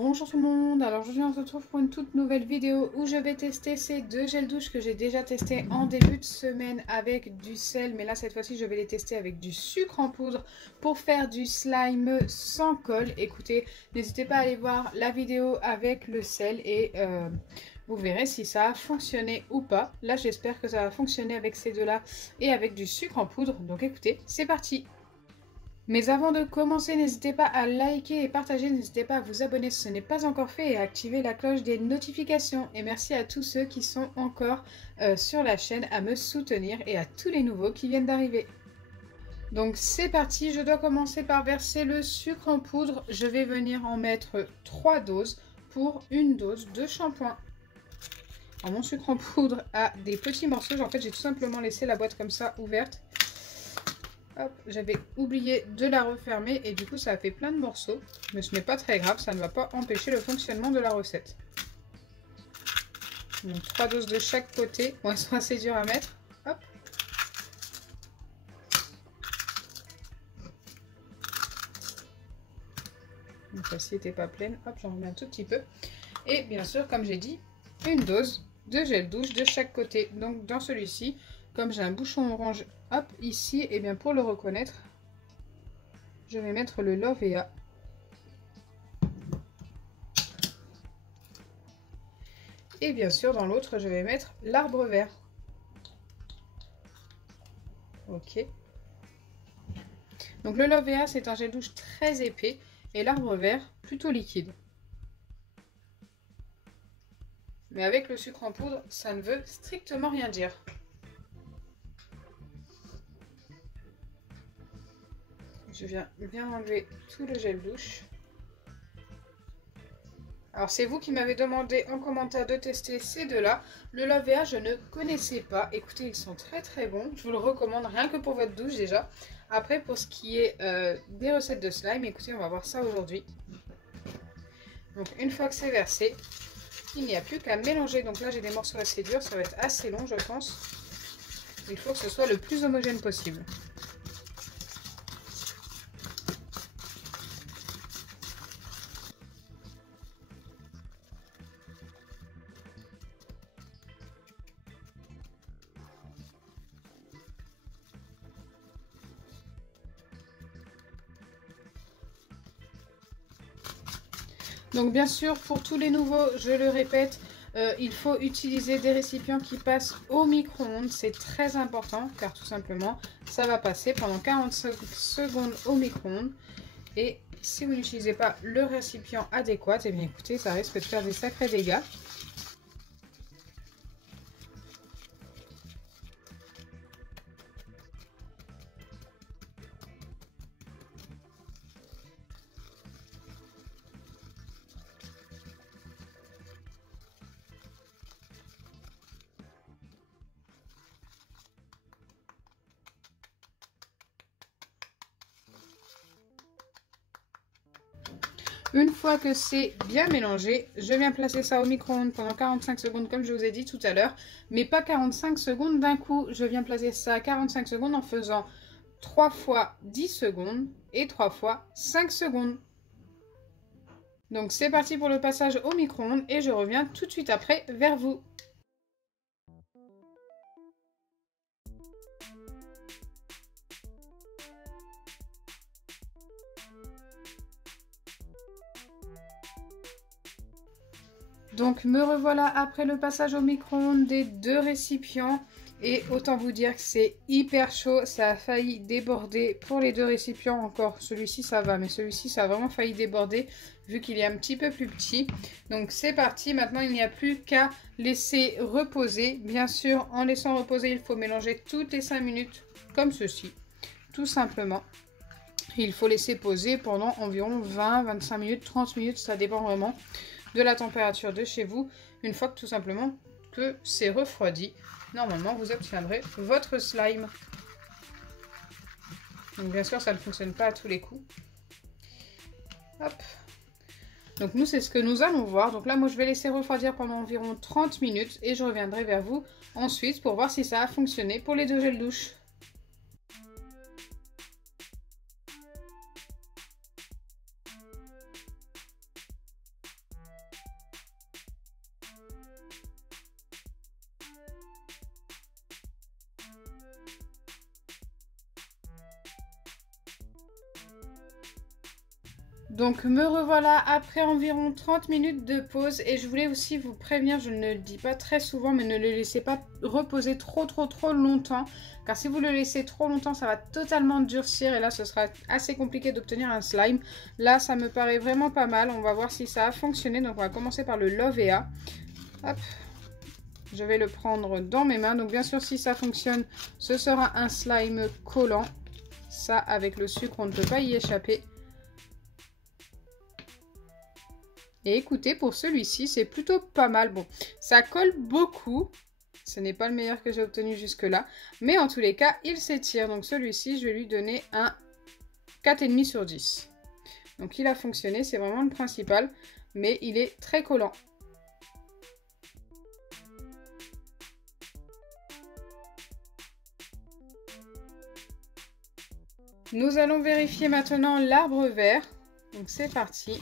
Bonjour tout le monde, alors aujourd'hui on se retrouve pour une toute nouvelle vidéo où je vais tester ces deux gels douche que j'ai déjà testé en début de semaine avec du sel, mais là cette fois-ci je vais les tester avec du sucre en poudre pour faire du slime sans colle. Écoutez, n'hésitez pas à aller voir la vidéo avec le sel et vous verrez si ça a fonctionné ou pas. Là j'espère que ça va fonctionner avec ces deux-là et avec du sucre en poudre, donc écoutez, c'est parti! Mais avant de commencer, n'hésitez pas à liker et partager, n'hésitez pas à vous abonner si ce n'est pas encore fait et à activer la cloche des notifications. Et merci à tous ceux qui sont encore sur la chaîne à me soutenir et à tous les nouveaux qui viennent d'arriver. Donc c'est parti, je dois commencer par verser le sucre en poudre. Je vais venir en mettre 3 doses pour une dose de shampoing. Alors mon sucre en poudre a des petits morceaux, en fait j'ai tout simplement laissé la boîte comme ça ouverte. J'avais oublié de la refermer et du coup ça a fait plein de morceaux, mais ce n'est pas très grave, ça ne va pas empêcher le fonctionnement de la recette. Donc 3 doses de chaque côté, bon elles sont assez dures à mettre. Hop. Donc celle-ci n'était pas pleine, hop j'en remets un tout petit peu. Et bien sûr comme j'ai dit, une dose de gel douche de chaque côté. Donc dans celui-ci, comme j'ai un bouchon orange, hop, ici, et bien pour le reconnaître, je vais mettre le Lovea. Et bien sûr, dans l'autre, je vais mettre l'arbre vert. Ok. Donc le Lovea, c'est un gel douche très épais et l'arbre vert, plutôt liquide. Mais avec le sucre en poudre, ça ne veut strictement rien dire. Je viens bien enlever tout le gel douche. Alors c'est vous qui m'avez demandé en commentaire de tester ces deux-là. Le Lovea, je ne connaissais pas. Écoutez, ils sont très très bons. Je vous le recommande rien que pour votre douche déjà. Après, pour ce qui est des recettes de slime, écoutez, on va voir ça aujourd'hui. Donc une fois que c'est versé, il n'y a plus qu'à mélanger. Donc là, j'ai des morceaux assez durs. Ça va être assez long, je pense. Il faut que ce soit le plus homogène possible. Donc bien sûr, pour tous les nouveaux, je le répète, il faut utiliser des récipients qui passent au micro-ondes. C'est très important car tout simplement, ça va passer pendant 45 secondes au micro-ondes. Et si vous n'utilisez pas le récipient adéquat, eh bien écoutez, ça risque de faire des sacrés dégâts. Une fois que c'est bien mélangé, je viens placer ça au micro-ondes pendant 45 secondes comme je vous ai dit tout à l'heure. Mais pas 45 secondes d'un coup, je viens placer ça à 45 secondes en faisant 3 fois 10 secondes et 3 fois 5 secondes. Donc c'est parti pour le passage au micro-ondes et je reviens tout de suite après vers vous. Donc me revoilà après le passage au micro-ondes des deux récipients et autant vous dire que c'est hyper chaud, ça a failli déborder pour les deux récipients. Encore celui-ci ça va, mais celui-ci ça a vraiment failli déborder vu qu'il est un petit peu plus petit. Donc c'est parti, maintenant il n'y a plus qu'à laisser reposer. Bien sûr, en laissant reposer, il faut mélanger toutes les 5 minutes comme ceci, tout simplement. Il faut laisser poser pendant environ 20, 25 minutes, 30 minutes, ça dépend vraiment de la température de chez vous. Une fois que tout simplement que c'est refroidi, normalement vous obtiendrez votre slime. Donc bien sûr ça ne fonctionne pas à tous les coups. Hop. Donc nous c'est ce que nous allons voir. Donc là moi je vais laisser refroidir pendant environ 30 minutes et je reviendrai vers vous ensuite pour voir si ça a fonctionné pour les deux gels douche. Donc me revoilà après environ 30 minutes de pause et je voulais aussi vous prévenir, je ne le dis pas très souvent, mais ne le laissez pas reposer trop longtemps, car si vous le laissez trop longtemps, ça va totalement durcir et là ce sera assez compliqué d'obtenir un slime. Là ça me paraît vraiment pas mal, on va voir si ça a fonctionné, donc on va commencer par le Lovea. Hop. Je vais le prendre dans mes mains, donc bien sûr si ça fonctionne, ce sera un slime collant. Ça avec le sucre, on ne peut pas y échapper. Et écoutez, pour celui-ci, c'est plutôt pas mal. Bon, ça colle beaucoup. Ce n'est pas le meilleur que j'ai obtenu jusque-là. Mais en tous les cas, il s'étire. Donc celui-ci, je vais lui donner un 4,5 sur 10. Donc il a fonctionné, c'est vraiment le principal. Mais il est très collant. Nous allons vérifier maintenant l'arbre vert. Donc c'est parti.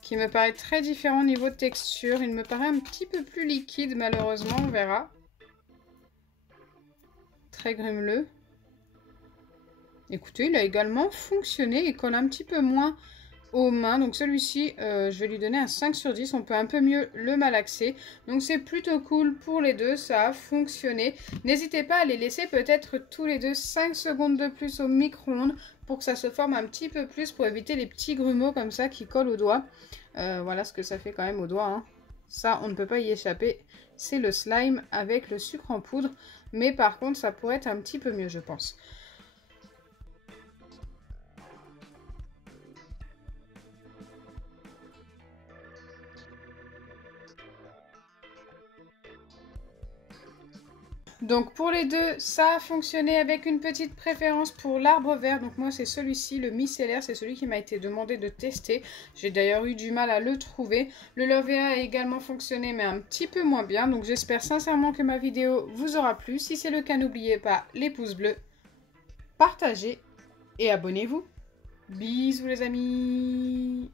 Qui me paraît très différent au niveau de texture. Il me paraît un petit peu plus liquide, malheureusement, on verra. Très grumeleux. Écoutez, il a également fonctionné et colle un petit peu moins aux mains. Donc celui-ci, je vais lui donner un 5 sur 10. On peut un peu mieux le malaxer. Donc c'est plutôt cool pour les deux, ça a fonctionné. N'hésitez pas à les laisser peut-être tous les deux 5 secondes de plus au micro-ondes pour que ça se forme un petit peu plus, pour éviter les petits grumeaux comme ça qui collent aux doigts. Voilà ce que ça fait quand même aux doigts, hein. Ça, on ne peut pas y échapper. C'est le slime avec le sucre en poudre. Mais par contre, ça pourrait être un petit peu mieux, je pense. Donc pour les deux, ça a fonctionné avec une petite préférence pour l'arbre vert. Donc moi c'est celui-ci, le micellaire, c'est celui qui m'a été demandé de tester. J'ai d'ailleurs eu du mal à le trouver. Le Lovea a également fonctionné mais un petit peu moins bien. Donc j'espère sincèrement que ma vidéo vous aura plu. Si c'est le cas, n'oubliez pas les pouces bleus, partagez et abonnez-vous. Bisous les amis!